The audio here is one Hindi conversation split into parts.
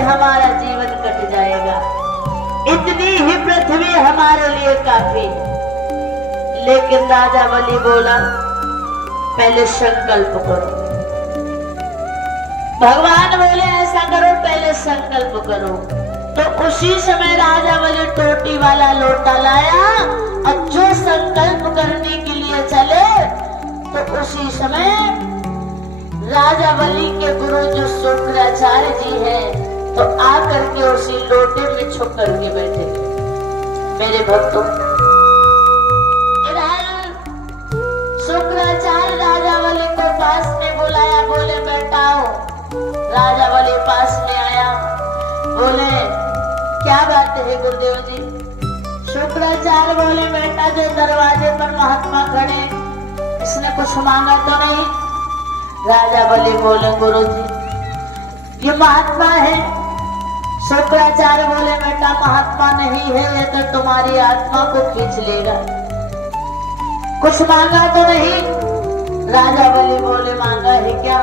हमारा जीवन कट जाएगा, इतनी ही पृथ्वी हमारे लिए काफी है। लेकिन राजा बलि बोला, पहले संकल्प करो। भगवान बोले ऐसा करो, पहले संकल्प करो। तो उसी समय राजा बलि टोटी वाला लोटा लाया और जो संकल्प करने के लिए चले, तो उसी समय राजा बलि के गुरु जो शुक्राचार्य जी हैं, तो आकर के उसी लोटे में छुप करके बैठे। मेरे भक्तों, शुक्राचार्य राजा बलि को पास में बुलाया, बोले बैठाओ। राजा बलि पास में आया, बोले क्या बात है गुरुदेव जी? शुक्राचार्य बोले, बेटा जो दरवाजे पर महात्मा खड़े, इसने कुछ मांगा तो नहीं? राजा बलि बोले, गुरु जी ये महात्मा है। शुक्राचार्य बोले, बेटा महात्मा नहीं है, ये तो तुम्हारी आत्मा को खींच लेगा। कुछ मांगा तो नहीं? राजा बलि बोले, मांगा है क्या?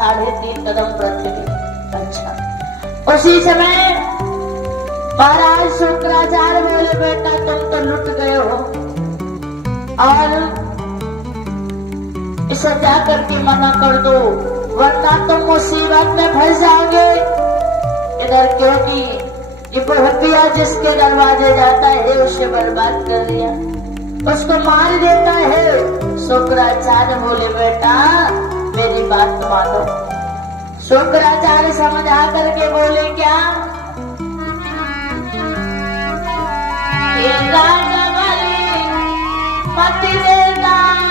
3.5 कदम पृथ्वी। अच्छा। उसी समय महाराज शुक्राचार्य बोले, बेटा तुम तो लुट गए हो और इसे जाकर के मना कर दो, वरना तुम मुसीबत में फंस जाओगे। इधर क्योंकि ये बहुतिया जिसके दरवाजे जाता है उसे बर्बाद कर दिया, उसको मार देता है। शुक्राचार्य बोले, बेटा मेरी बात मानो। शुक्राचार्य समझा करके बोले, क्या? राजा बलि मत दे दान,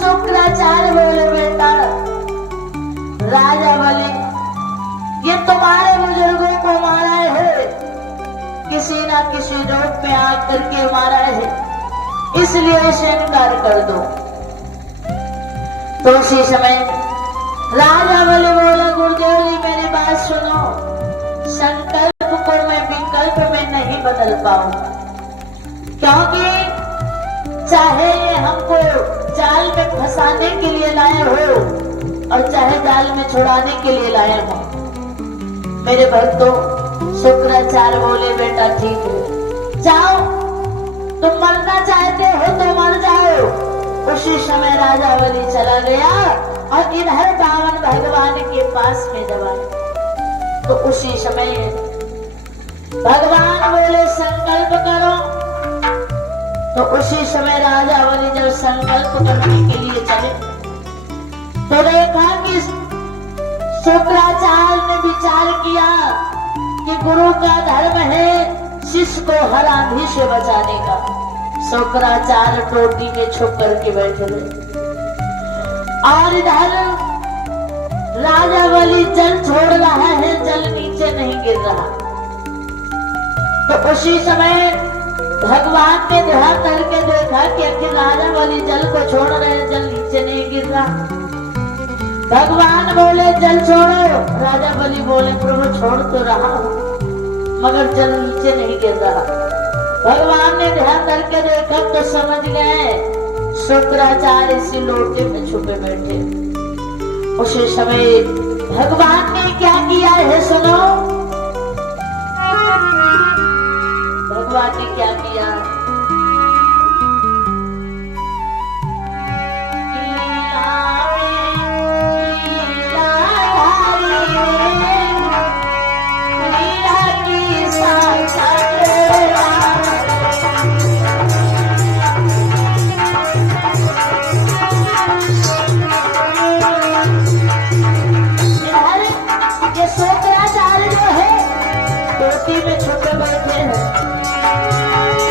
शुक्राचार्य बोले, बेटा राजा बलि ये तुम्हारे बुजुर्गों को मारा है, किसी ना किसी रूप में आकर के मारा है, इसलिए इसे इनकार कर दो। तो उसी समय राजा बलि बोला, गुरुदेव जी मेरी बात सुनो, संकल्प को मैं विकल्प में नहीं बदल पाऊंगा, क्योंकि चाहे हमको जाल में फंसाने के लिए लाए हो और चाहे जाल में छुड़ाने के लिए लाए हो। मेरे भक्तों, शुक्राचार्य बोले, बेटा ठीक है, जाओ, तुम मरना चाहते हो तो मर जाओ। उसी समय राजा बलि चला गया और इधर बावन भगवान के पास में जब आए, तो उसी समय भगवान बोले, संकल्प करो। तो उसी समय राजा बलि जब संकल्प करने के लिए चले, तो देखा कि शुक्राचार्य ने विचार किया कि गुरु का धर्म है शिष्य को हर आंधी से बचाने का। शुक्राचार्य टोटी में छुप करके बैठे रहे और इधर राजा बलि जल छोड़ रहा है, जल नीचे नहीं गिर रहा। तो उसी समय भगवान ने ध्यान करके देखा कि आखिर राजा बलि जल को छोड़ रहे हैं, जल नीचे नहीं गिर रहा। भगवान बोले जल छोड़ो, राजा बलि बोले प्रभु छोड़ तो रहा हूं मगर जल नीचे नहीं गिर रहा। भगवान ने ध्यान करके देखा तो समझ गए शुक्राचार्य इसी लोटे में छुपे बैठे। उसी समय भगवान ने क्या किया है सुनो, भगवान ने क्या किया। शुक्राचार्य जो है टोटी में छुपे बैठे हैं।